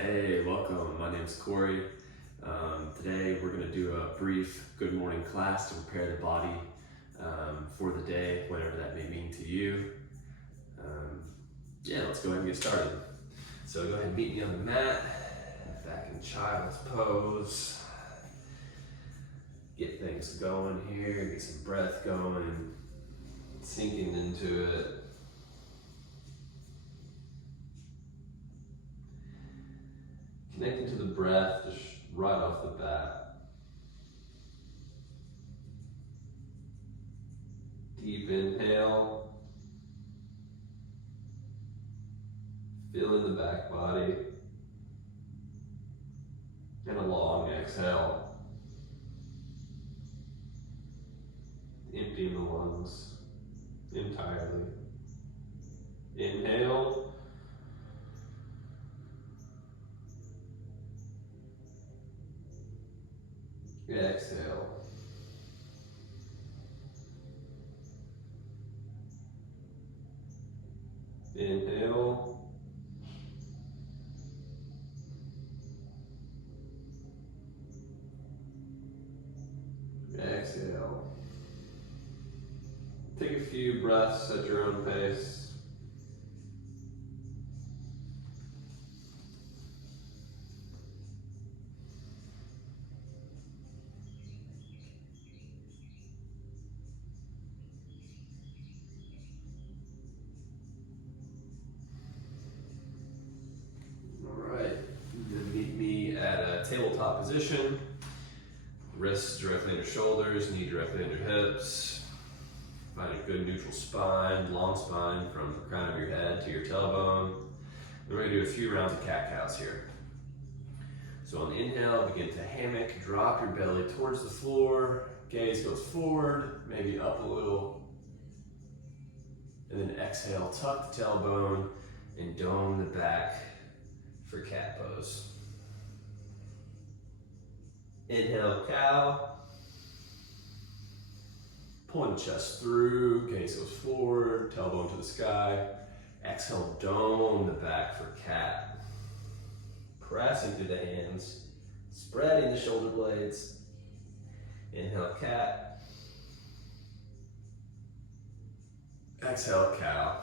Hey, welcome. My name is Corey. Today we're going to do a brief good morning class to prepare the body for the day, whatever that may mean to you. Let's go ahead and get started. So go ahead and meet me on the mat, back in child's pose. Get things going here, get some breath going, sinking into it. Connecting to the breath just right off the bat. Deep inhale. Feel in the back body. And a long exhale. Emptying the lungs entirely. Inhale. Exhale. Inhale. Exhale. Take a few breaths at your own pace. Tabletop position, wrists directly under shoulders, knee directly under hips. Find a good neutral spine, long spine from the crown of your head to your tailbone. Then we're going to do a few rounds of cat-cows here. So on the inhale, begin to hammock, drop your belly towards the floor, gaze goes forward, maybe up a little. And then exhale, tuck the tailbone and dome the back for cat pose. Inhale, cow. Pulling the chest through, gaze goes forward, tailbone to the sky. Exhale, dome the back for cat. Pressing through the hands, spreading the shoulder blades. Inhale, cat. Exhale, cow.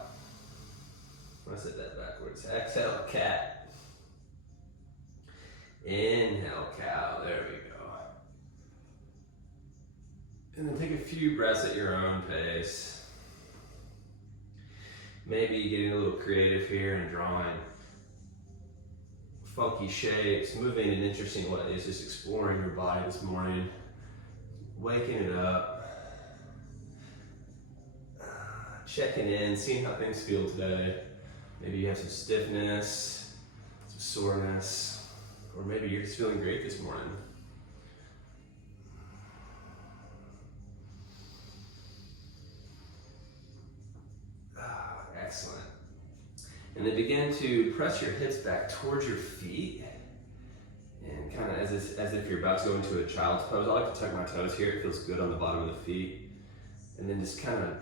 I said that backwards. Exhale, cat. Inhale, cow. There we go. And then take a few breaths at your own pace. Maybe getting a little creative here and drawing funky shapes, moving in interesting ways, just exploring your body this morning, waking it up, checking in, seeing how things feel today. Maybe you have some stiffness, some soreness, or maybe you're just feeling great this morning. Excellent. And then begin to press your hips back towards your feet. And kind of as if you're about to go into a child's pose. I like to tuck my toes here. It feels good on the bottom of the feet. And then just kind of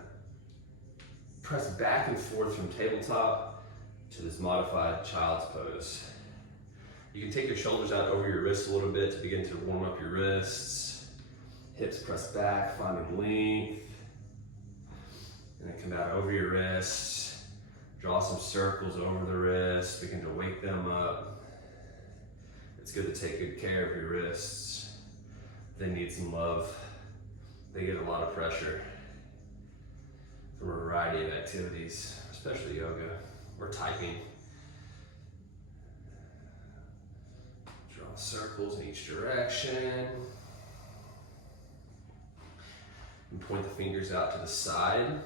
press back and forth from tabletop to this modified child's pose. You can take your shoulders out over your wrists a little bit to begin to warm up your wrists. Hips press back, finding length. And then come out over your wrists. Draw some circles over the wrists, begin to wake them up. It's good to take good care of your wrists. They need some love. They get a lot of pressure from a variety of activities, especially yoga or typing. Draw circles in each direction. And point the fingers out to the side.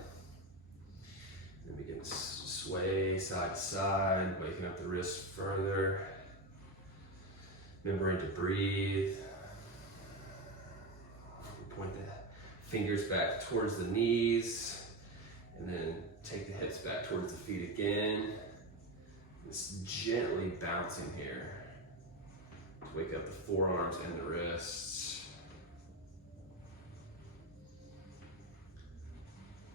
And begin to sway side to side, waking up the wrists further. Remembering to breathe. Point the fingers back towards the knees, and then take the hips back towards the feet again. Just gently bouncing here to wake up the forearms and the wrists.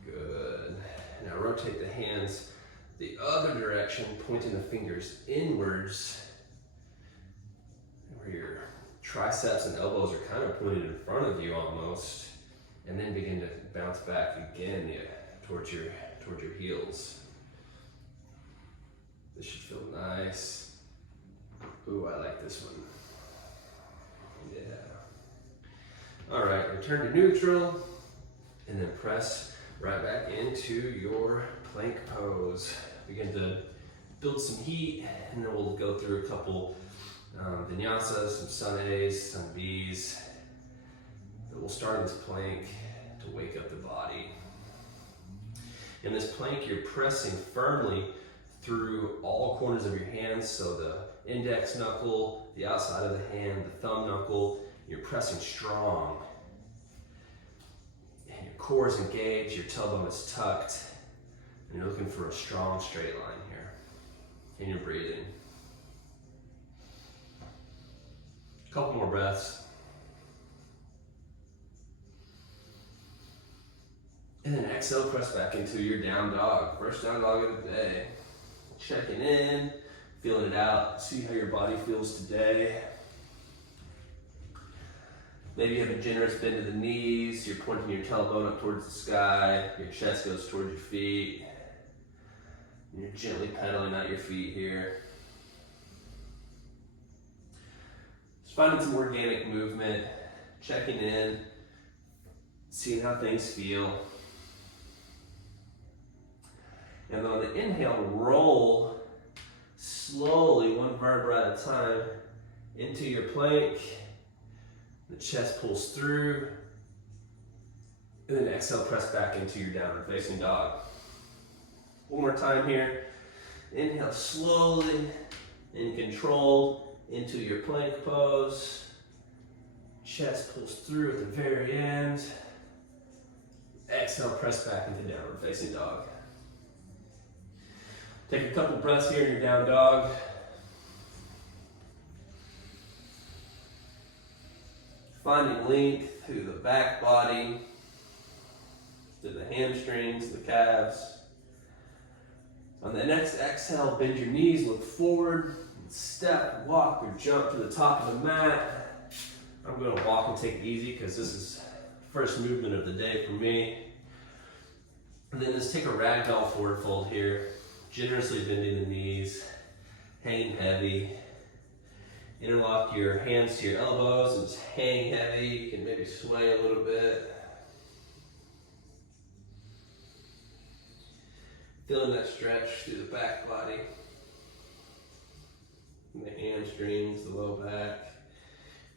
Good. Now rotate the hands the other direction, pointing the fingers inwards where your triceps and elbows are kind of pointed in front of you almost, and then begin to bounce back again towards your heels. This should feel nice. Ooh, I like this one. Yeah. All right, return to neutral, and then press right back into your plank pose. Begin to build some heat, and then we'll go through a couple vinyasas, some sun A's, sun B's. But we'll start in this plank to wake up the body. In this plank, you're pressing firmly through all corners of your hands, so the index knuckle, the outside of the hand, the thumb knuckle, you're pressing strong. And your core is engaged, your tailbone is tucked, and you're looking for a strong straight line here. And you're breathing. A couple more breaths. And then exhale, press back into your down dog. First down dog of the day. Checking in, feeling it out, see how your body feels today. Maybe you have a generous bend to the knees, you're pointing your tailbone up towards the sky, your chest goes towards your feet. And you're gently pedaling out your feet here. Just finding some organic movement, checking in, seeing how things feel. And then on the inhale, roll slowly, one vertebra at a time, into your plank. The chest pulls through. And then exhale, press back into your downward facing dog. One more time here. Inhale slowly and controlled into your plank pose. Chest pulls through at the very end. Exhale, press back into downward facing dog. Take a couple breaths here in your down dog. Finding length through the back body, through the hamstrings, the calves. On the next exhale, bend your knees, look forward, step, walk, or jump to the top of the mat. I'm going to walk and take it easy because this is the first movement of the day for me. And then just take a ragdoll forward fold here. Generously bending the knees, hang heavy. Interlock your hands to your elbows and just hang heavy. You can maybe sway a little bit. Feeling that stretch through the back body, and the hamstrings, the low back,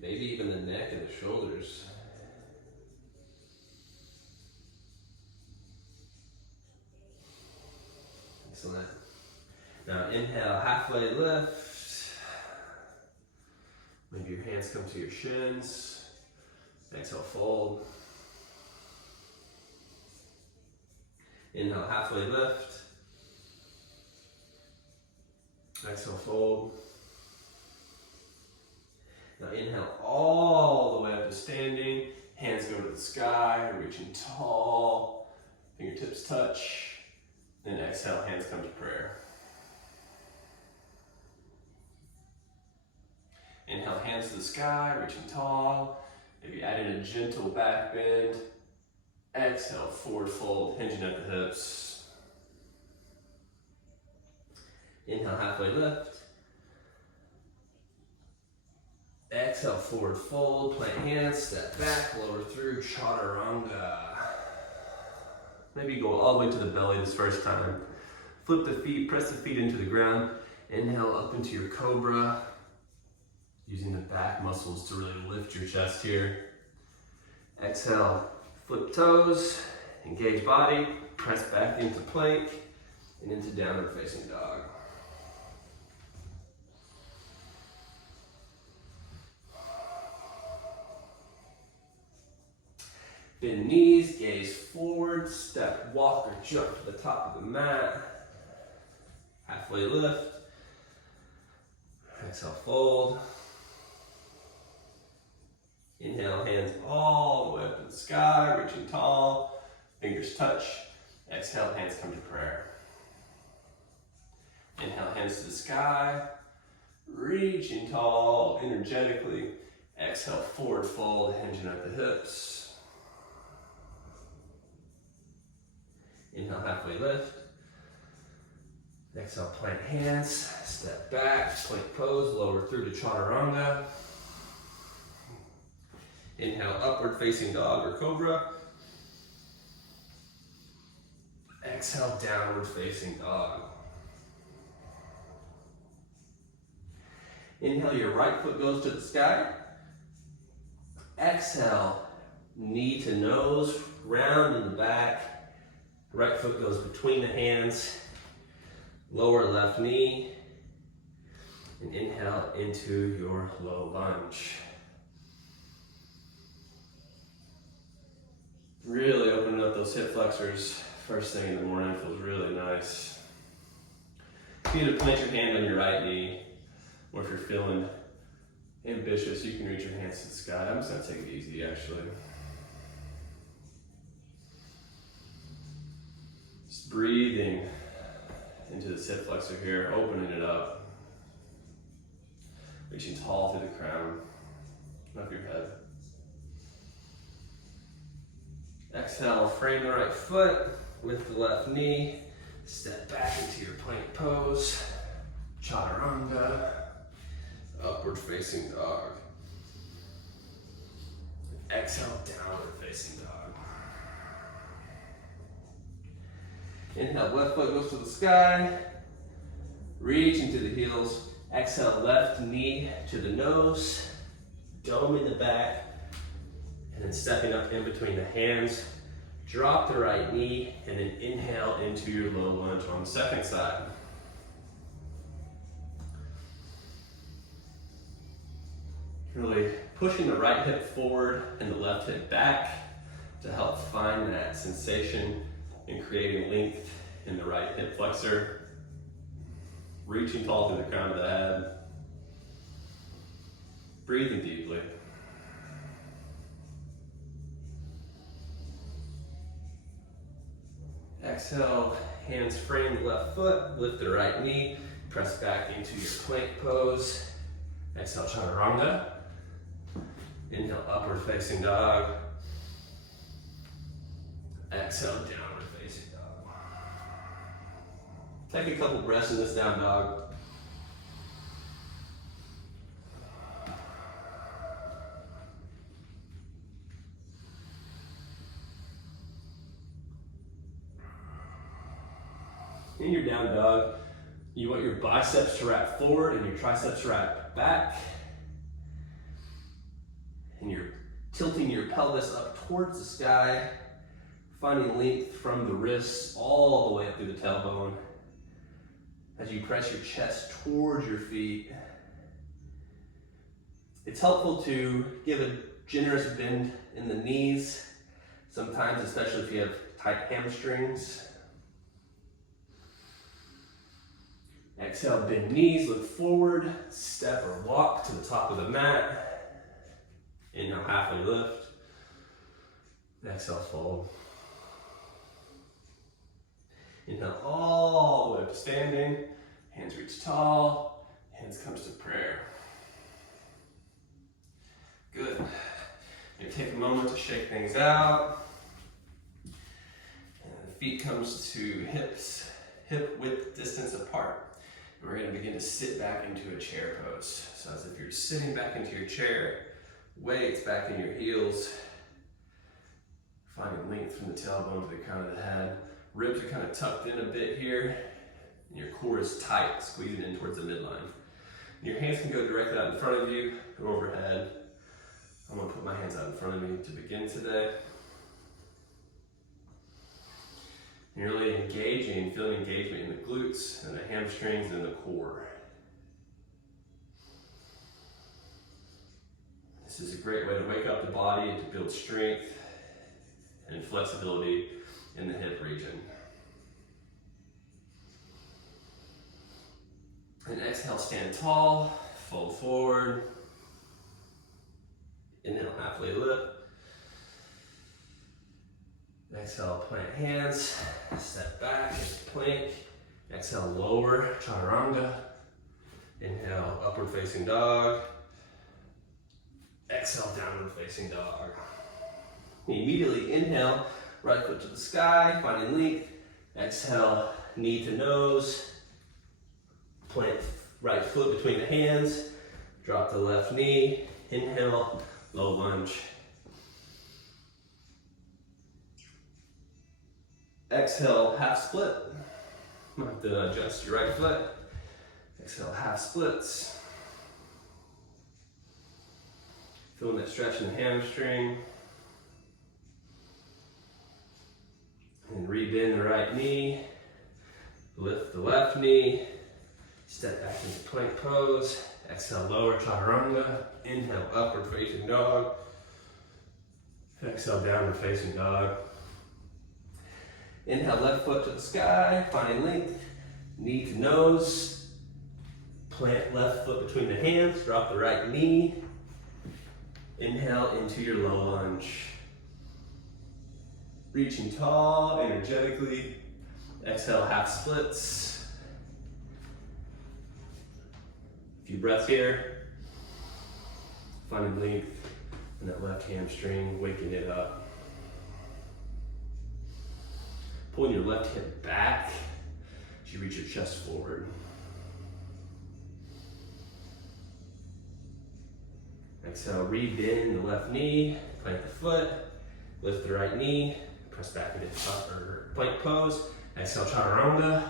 maybe even the neck and the shoulders. Excellent. Now inhale, halfway lift. Maybe your hands come to your shins. Exhale, fold. Inhale, halfway lift. Exhale, fold. Now inhale all the way up to standing. Hands go to the sky, reaching tall. Fingertips touch. Then exhale, hands come to prayer. Inhale, hands to the sky, reaching tall. Maybe add in a gentle back bend. Exhale, forward fold, hinging at the hips. Inhale, halfway lift. Exhale, forward fold, plant hands, step back, lower through, chaturanga. Maybe go all the way to the belly this first time. Flip the feet, press the feet into the ground. Inhale up into your cobra. Using the back muscles to really lift your chest here. Exhale, flip toes, engage body, press back into plank, and into downward facing dog. Bend knees, gaze forward, step, walk, or jump to the top of the mat. Halfway lift. Exhale, fold. Inhale, hands all the way up to the sky, reaching tall. Fingers touch. Exhale, hands come to prayer. Inhale, hands to the sky. Reaching tall, energetically. Exhale, forward fold, hinging at the hips. Inhale, halfway lift. Exhale, plant hands, step back, plank pose, lower through to chaturanga. Inhale, upward facing dog or cobra. Exhale, downward facing dog. Inhale, your right foot goes to the sky. Exhale, knee to nose, round in the back. Right foot goes between the hands. Lower left knee. And inhale into your low lunge. Really opening up those hip flexors first thing in the morning. Feels really nice. You need to plant your hand on your right knee, or if you're feeling ambitious, you can reach your hands to the sky. I'm just gonna take it easy, actually. Just breathing into the hip flexor here, opening it up. Reaching tall through the crown of your head. Exhale, frame the right foot, lift the left knee, step back into your plank pose, chaturanga, upward facing dog. Exhale, downward facing dog. Inhale, left foot goes to the sky, reach into the heels. Exhale, left knee to the nose, dome in the back, and then stepping up in between the hands. Drop the right knee, and then inhale into your low lunge on the second side. Really pushing the right hip forward and the left hip back to help find that sensation and creating length in the right hip flexor. Reaching tall through the crown of the head. Breathing deeply. Exhale, hands frame the left foot, lift the right knee, press back into your plank pose. Exhale, chaturanga. Inhale, upward facing dog. Exhale, downward facing dog. Take a couple breaths in this down dog. In your down dog, you want your biceps to wrap forward and your triceps to wrap back. And you're tilting your pelvis up towards the sky, finding length from the wrists all the way up through the tailbone as you press your chest towards your feet. It's helpful to give a generous bend in the knees, sometimes, especially if you have tight hamstrings. Exhale, bend knees, look forward, step or walk to the top of the mat. Inhale, halfway lift. Exhale, fold. Inhale all the way up to standing. Hands reach tall. Hands comes to prayer. Good. You take a moment to shake things out. And the feet comes to hips, hip width distance apart. And we're going to begin to sit back into a chair pose. So as if you're sitting back into your chair, weights back in your heels, finding length from the tailbone to the crown of the head. Ribs are kind of tucked in a bit here, and your core is tight, squeezing in towards the midline. And your hands can go directly out in front of you or overhead. I'm going to put my hands out in front of me to begin today. And you're really engaging, feeling engagement in the glutes and the hamstrings and the core. This is a great way to wake up the body and to build strength and flexibility in the hip region. And exhale, stand tall, fold forward. Inhale, halfway lift. Exhale, plant hands, step back into plank. Exhale, lower, chaturanga. Inhale, upward facing dog. Exhale, downward facing dog. Immediately inhale, right foot to the sky, finding length. Exhale, knee to nose. Plant right foot between the hands. Drop the left knee. Inhale, low lunge. Exhale, half split. You have to adjust your right foot. Exhale, half splits. Feeling that stretch in the hamstring. And rebend the right knee. Lift the left knee. Step back into plank pose. Exhale, lower chaturanga. Inhale, upward facing dog. Exhale, downward facing dog. Inhale, left foot to the sky, finding length. Knee to nose. Plant left foot between the hands. Drop the right knee. Inhale into your low lunge. Reaching tall, energetically. Exhale, half splits. A few breaths here. Finding length in that left hamstring, waking it up. Pulling your left hip back as you reach your chest forward. Exhale, rebend the left knee, plant the foot, lift the right knee, press back into plank pose. Exhale, chaturanga.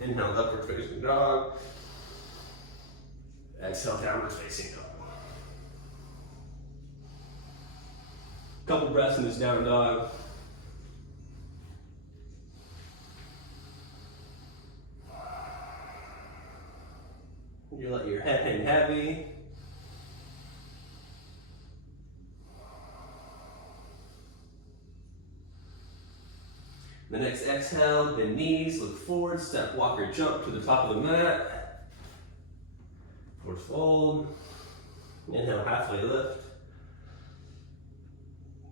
Inhale, upward facing dog. Exhale, downward facing dog. Couple breaths in this down dog. You let your head hang heavy. The next exhale, bend knees, look forward, step, walk, or jump to the top of the mat. Forward fold. Inhale, halfway lift.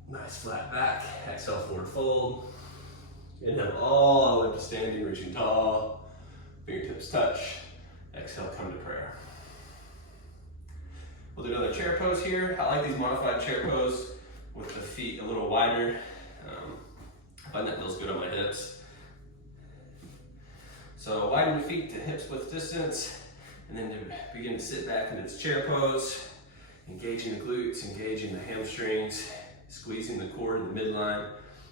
Nice flat back. Exhale, forward fold. Inhale, all the way up to standing, reaching tall. Fingertips touch. Exhale, come to prayer. We'll do another chair pose here. I like these modified chair pose with the feet a little wider. I find that feels good on my hips. So widen the feet to hips width distance, and then to begin to sit back into this chair pose, engaging the glutes, engaging the hamstrings, squeezing the core to the midline,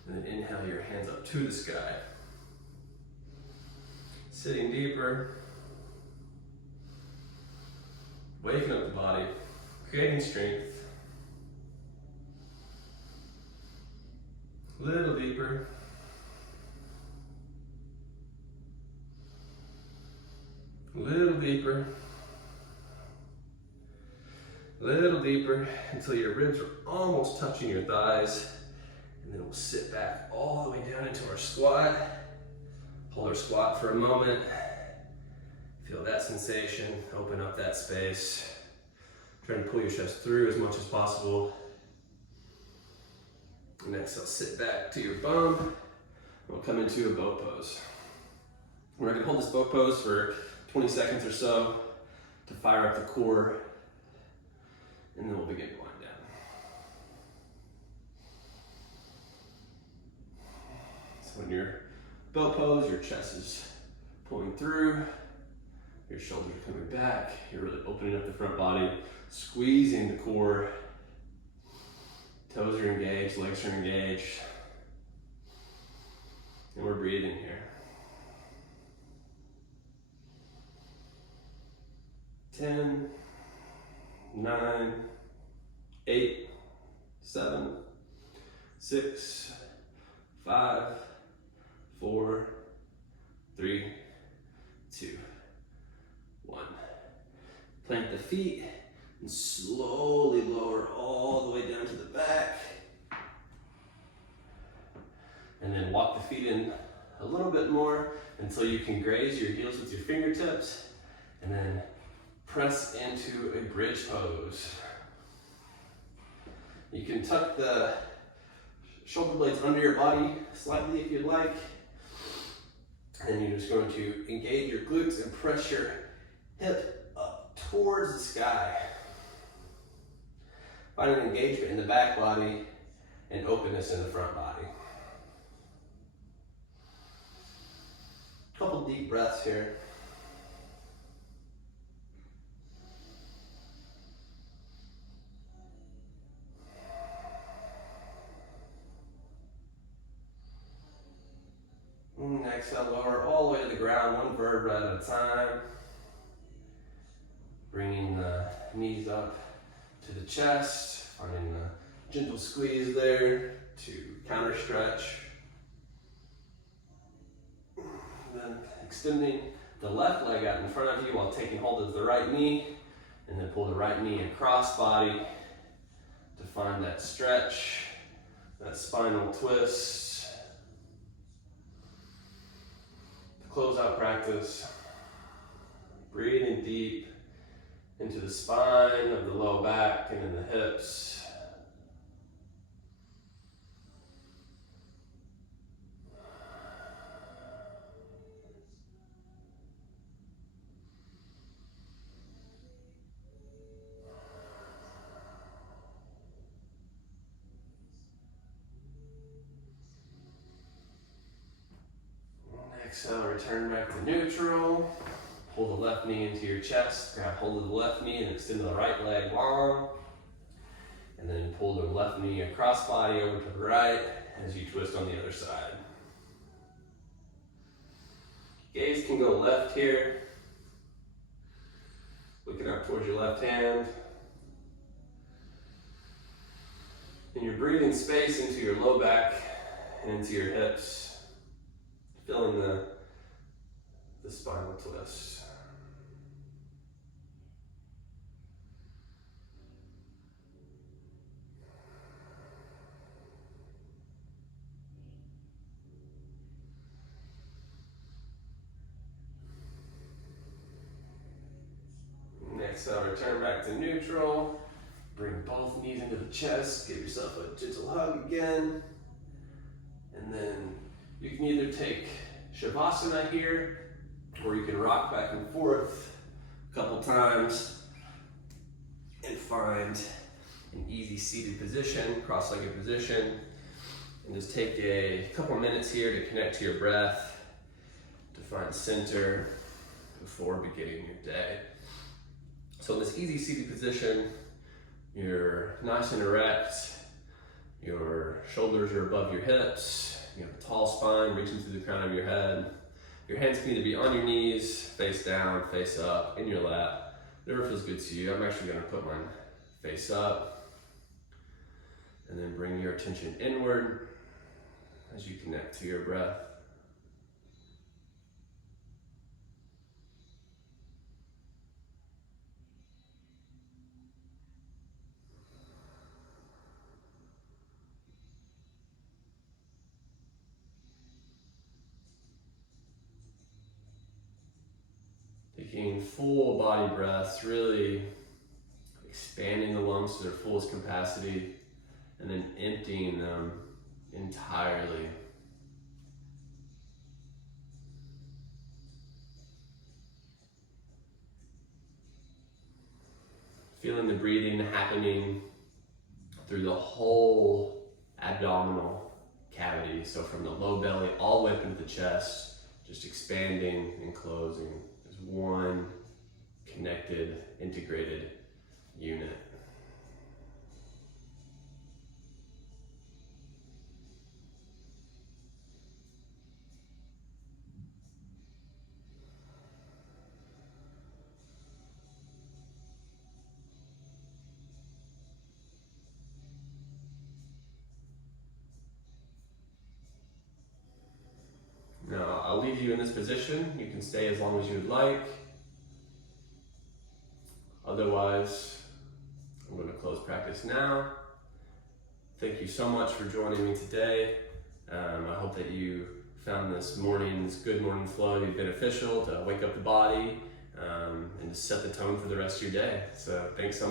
and then inhale your hands up to the sky. Sitting deeper, waking up the body, creating strength. A little deeper. A little deeper. A little deeper until your ribs are almost touching your thighs. And then we'll sit back all the way down into our squat. Hold our squat for a moment. Feel that sensation, open up that space. Try and pull your chest through as much as possible. And exhale, sit back to your bum. We'll come into a boat pose. We're gonna hold this boat pose for 20 seconds or so to fire up the core, and then we'll begin to wind down. So when you're boat pose, your chest is pulling through, your shoulders are coming back, you're really opening up the front body, squeezing the core. Toes are engaged, legs are engaged. And we're breathing here. 10, 9, 8, 7, 6, 5, 4, 3, 2, 1. Plant the feet and slowly lower all the way down to the back. And then walk the feet in a little bit more until you can graze your heels with your fingertips, and then press into a bridge pose. You can tuck the shoulder blades under your body slightly if you'd like. And you're just going to engage your glutes and press your hip towards the sky. Finding engagement in the back body and openness in the front body. Couple deep breaths here. And exhale, lower all the way to the ground, one vertebra at a time. Bringing the knees up to the chest, finding a gentle squeeze there to counter stretch. Then extending the left leg out in front of you while taking hold of the right knee, and then pull the right knee across body to find that stretch, that spinal twist. To close out practice, breathing deep into the spine of the low back and in the hips. Exhale, return back to neutral. Pull the left knee into your chest, grab hold of the left knee and extend the right leg long. And then pull the left knee across body over to the right as you twist on the other side. Gaze can go left here. Looking up towards your left hand. And you're breathing space into your low back and into your hips. Feeling the spinal twist. Next, return back to neutral. Bring both knees into the chest. Give yourself a gentle hug again. And then you can either take Shavasana here, or you can rock back and forth a couple times and find an easy seated position, cross-legged position, and just take a couple minutes here to connect to your breath, to find center before beginning your day. So in this easy seated position, you're nice and erect, your shoulders are above your hips, you have a tall spine reaching through the crown of your head. Your hands can either be on your knees, face down, face up, in your lap, whatever feels good to you. I'm actually going to put mine face up. And then bring your attention inward as you connect to your breath. Taking full body breaths, really expanding the lungs to their fullest capacity, and then emptying them entirely. Feeling the breathing happening through the whole abdominal cavity. So from the low belly all the way up into the chest, just expanding and closing as one connected, integrated unit. Now, I'll leave you in this position. You can stay as long as you would like. Otherwise, I'm going to close practice now. Thank you so much for joining me today. I hope that you found this morning's good morning flow to be beneficial, to wake up the body, and to set the tone for the rest of your day. So thanks so much.